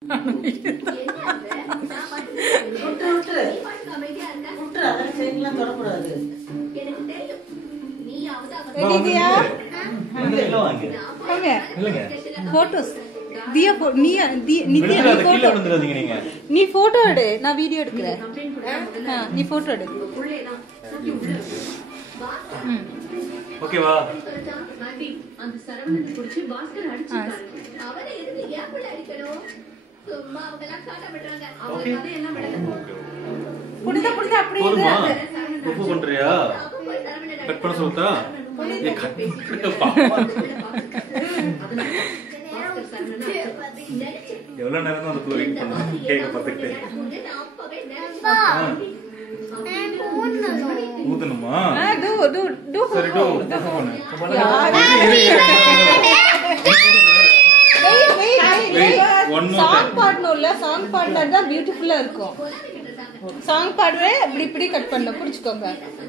நீ போட்டோ எடு, நான் வீடியோ எடுக்கிறேன். நீ போட்டோ எடு. ஓகேவா? அந்த சரவணனை புடிச்சு பாஸ்கர் அடிச்சாரு. அவரே எதுக்கு ஏப்பல அடிக்கணும்? சும்மா அவங்க எல்லாம் காட்ட பண்றாங்க. அவங்க கதை எல்லாம் விடல. புடிதா அப்படியே இரு. உப்பு பண்றியா? கட் பண்ண சொல்லுதா? ஏ கட் பண்ணு. எவ்வளவு நேரம் தான் அதுக்குள்ள வெயிட் பண்ணணும் கேக்க பார்த்துட்டு. ஊத்தணுமா? சரி சாங் பாடணும்ல, சாங் பாடினா பியூட்டிஃபுல்லா இருக்கும். சாங் பாடுவே இப்படி கட் பண்ண புடிச்சுக்கோங்க.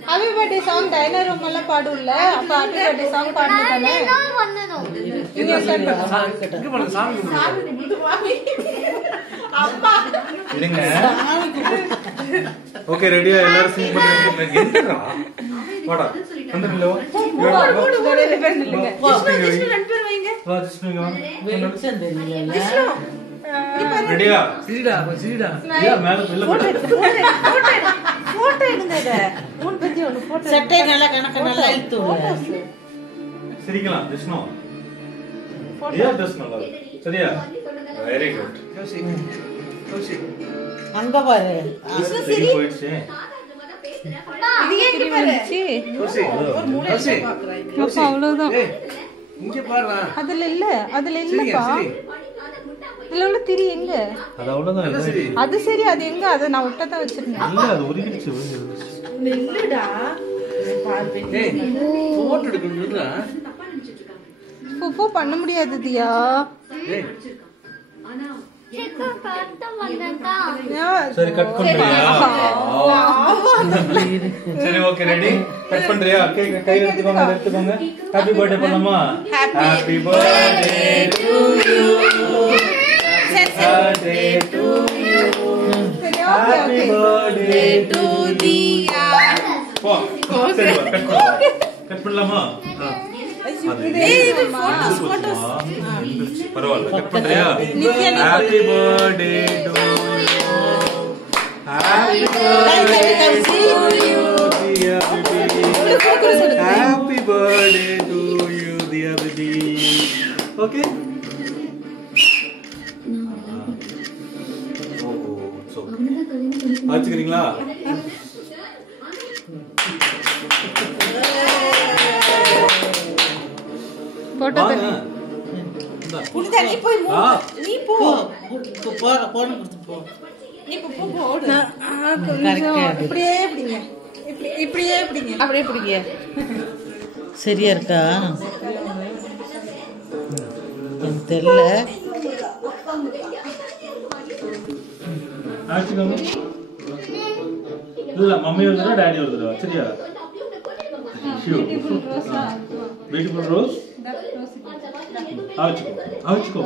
Happy birthday song diner room எல்லாம் பாடும்ல, அப்ப ஹாப்பி பர்த்டே சாங் பாடணும் தானே. இருங்க. ஓகே ரெடியா? எல்லாரும் சிங் பண்ணுங்க. என்னடா வாடா வந்துருங்க. போடு ரெண்டு பேர் நில்லுங்க. ஜிஷ்ணு ரெண்டு பேர் வைங்க. வா ஜிஷ்ணு வா. ஜிஷ்ணு ரெடியா? சிரிடா யா மேல உள்ள போடு. போட்டோ எடுங்க. மூணு பேத்தி ஒன்னு போட்டோ. சட்டை நல்ல கணக்க நல்லா இழுத்து விடு. சிரிக்கலாம் ஜிஷ்ணு. யா ஜிஷ்ணு நல்லா. சரியா? Very good. யோசி அங்க பாரு. ஜிஷ்ணு சிரி போயிடுச்சு. இது எங்க பாரு. ஒரு மூலையில பாக்குறாங்க. அப்ப அவ்வளவுதான். இங்க பாருடா. அதுல இல்லப்பா. இதுல உள்ள திரி எங்க? அது அவ்வளவுதான். அது சரி, அது எங்க? அத நான் விட்டதா வச்சிருந்தேன். இல்ல அது உருகிடுச்சு. இல்லடா. ஏய் போட்டோ எடுக்கணும்டா. ஃபோ பண்ண முடியாது தியா. ஏய் சரி கட் பண்றியா? சரி ஓகே ரெடி. கட் பண்றியா? கேக் கை எடுத்துக்கோங்க. ஹேப்பி பர்த்டே பண்ணலாமா? Happy birthday to you. Birthday to you. Happy birthday to Diya. போ. சரி கட் பண்ணலாமா? இது போட்டோஸ். பரவாயில்லை. கட் பண்றியா? Happy birthday to you. Happy birthday to you dear baby. Happy birthday to you dear baby. Okay? ஆச்சுக்கிறீங்களா? Photo Punitha நீ போய் நீ போ போன் கொடுத்து போ. நீ போ போடு. இப்படியே பிடிங்க. அப்படியே பிடிங்க. சரியா இருக்கா? எனக்கு தெரியல. ஆச்சுக்கோங்க. இல்ல மம்மி வருதுடா டாடி வருதுடா. சரியா? Beautiful rose. ஆச்சுக்கோ.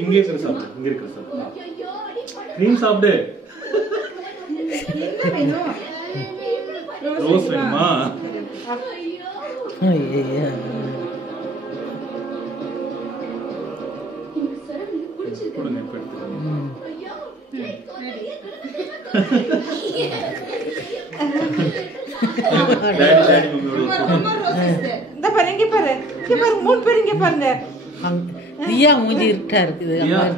இங்க இருக்கிற சாப்பிடு. க்ரீம் சாப்பிடு. ரோஸ் வேணுமா? ஐயா கொடுங்க இப்ப மூணு பேர் இங்க பாருங்க. தியா மூஞ்சி இருட்டா இருக்குது.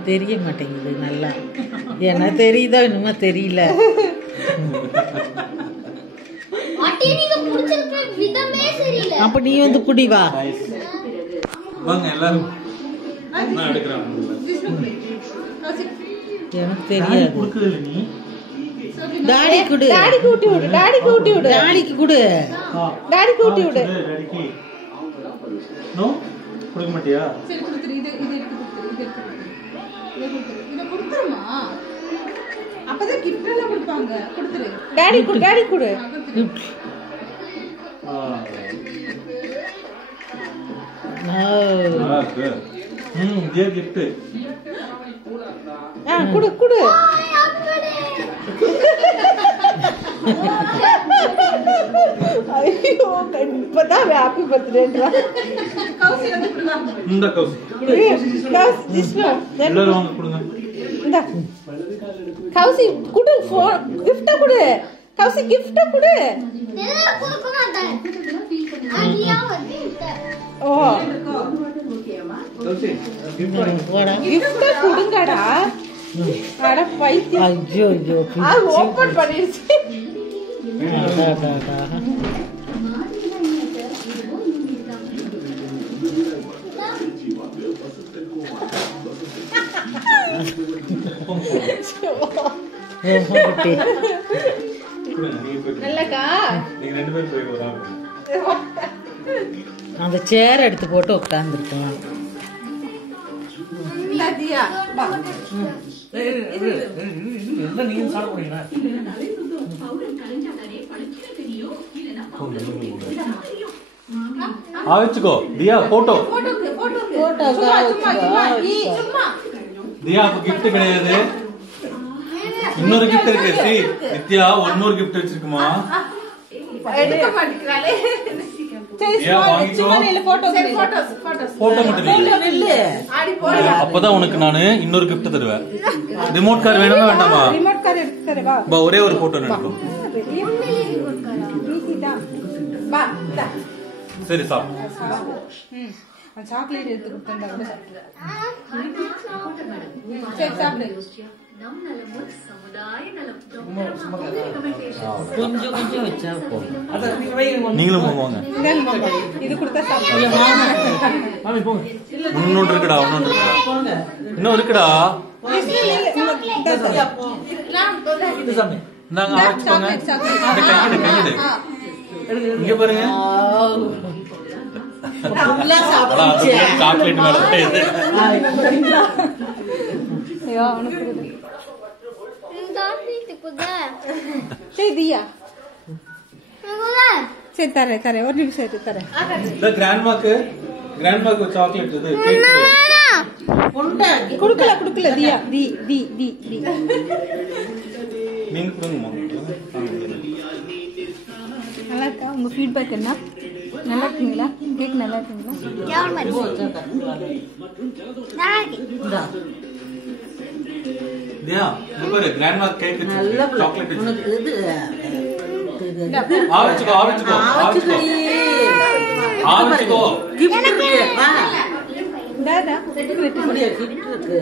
தெரிய மாட்டேங்குது நல்லா. என்ன தெரியுதோ என்னமோ தெரியல. அப்ப நீ வந்து குடி வா. வாங்க எல்லாரும். நான் எடுக்கிறேன். எனக்கு தெரியாது. குடுக்குறல நீ. டாடிக்கு கொடு. டாடிக்கு ஊட்டி விடு. டாடிக்கு ஊட்டி விடு. டாடிக்கு கொடு. டாடிக்கு ஊட்டி விடு. டாடிக்கு. நோ கொடுக்க மாட்டியா? சரி கொடுத்துரு. இது எடுத்து கொடுத்துரு. இத கொடுத்துருமா? அப்பதான் கிஃப்ட் எல்லாம் கொடுப்பாங்க. கொடுத்துரு. டாடி கொடு. டாடி கொடு. நோ. Dear gift. குடு குடு. ஐயோ இப்பதான் ஹாப்பி பர்த்டேன்றா. இந்த கௌசி எல்லாரும் வாங்க கொடுங்க. இந்த கௌசி குடு gift குடு. கௌசி gift குடு. ஓ gift குடுங்கடா. அட பைத்தியம். ஐயோ ஐயோ அது ஓபன் பண்ணிருச்சு. நல்லக்கா நீங்க ரெண்டு பேரும் போய் வராங்க. அந்த சேர் எடுத்து போட்டு உட்காந்துருக்கலாம். தியா வா. நீங்க சாப்பிட போறீங்களா? ஆவச்சுக்கோ தியா போட்டோ. தியா அப்ப கிஃப்ட் கிடையாது, இன்னொரு கிஃப்ட் இருக்கு. ஸ்ரீ நித்யா இன்னொரு கிஃப்ட் வச்சிருக்குமா? எடுக்க மாட்டேங்கிறாளே. சரி சும்மா நில்லு. போட்டோ மட்டும் நில்லு. அப்பதான் உனக்கு நானு இன்னொரு கிஃப்ட் தருவேன். ரிமோட் கார் வேணுமா வேண்டாமா? ரிமோட் கார் எடுத்து தரவா? பா ஒரே ஒரு போட்டோ எடுக்கும். வா சரி சாப். சாக்லேட் எடுத்து கொடுத்தா கூட சரி சாப்பிடு. கொஞ்சம் கொஞ்சம் வச்சா போதும். நீங்களும் போவாங்க. இது கொடுத்தா சாப்பிடு. இன்னொன்று இருக்குடா, இன்னொன்று இருக்குடா, இன்னும் இருக்குடா. நாங்க ஆரம்பிச்சுக்கோங்க. கையிடு இங்க பாருங்க. சாக்லேட் மேல சரி தியா சரி தரேன் ஒரு நிமிஷம் தரேன். கிராண்ட்மாக்கு சாக்லேட் இது குடுக்கல தியா. தி தி தி தி நீங்க கொடுங்க. நல்லா இருக்கா? உங்க ஃபீட்பேக் என்ன? நல்லா இருக்கீங்களா? கேக் நல்லா இருக்கீங்களா? தியா இங்க பாரு, கிராண்ட்மா கேக் நல்ல சாக்லேட் உனக்கு இது ஆரம்பிச்சுக்கோ. கிஃப்ட் இருக்கு. வா இந்தாடா கிஃப்ட் இருக்கு.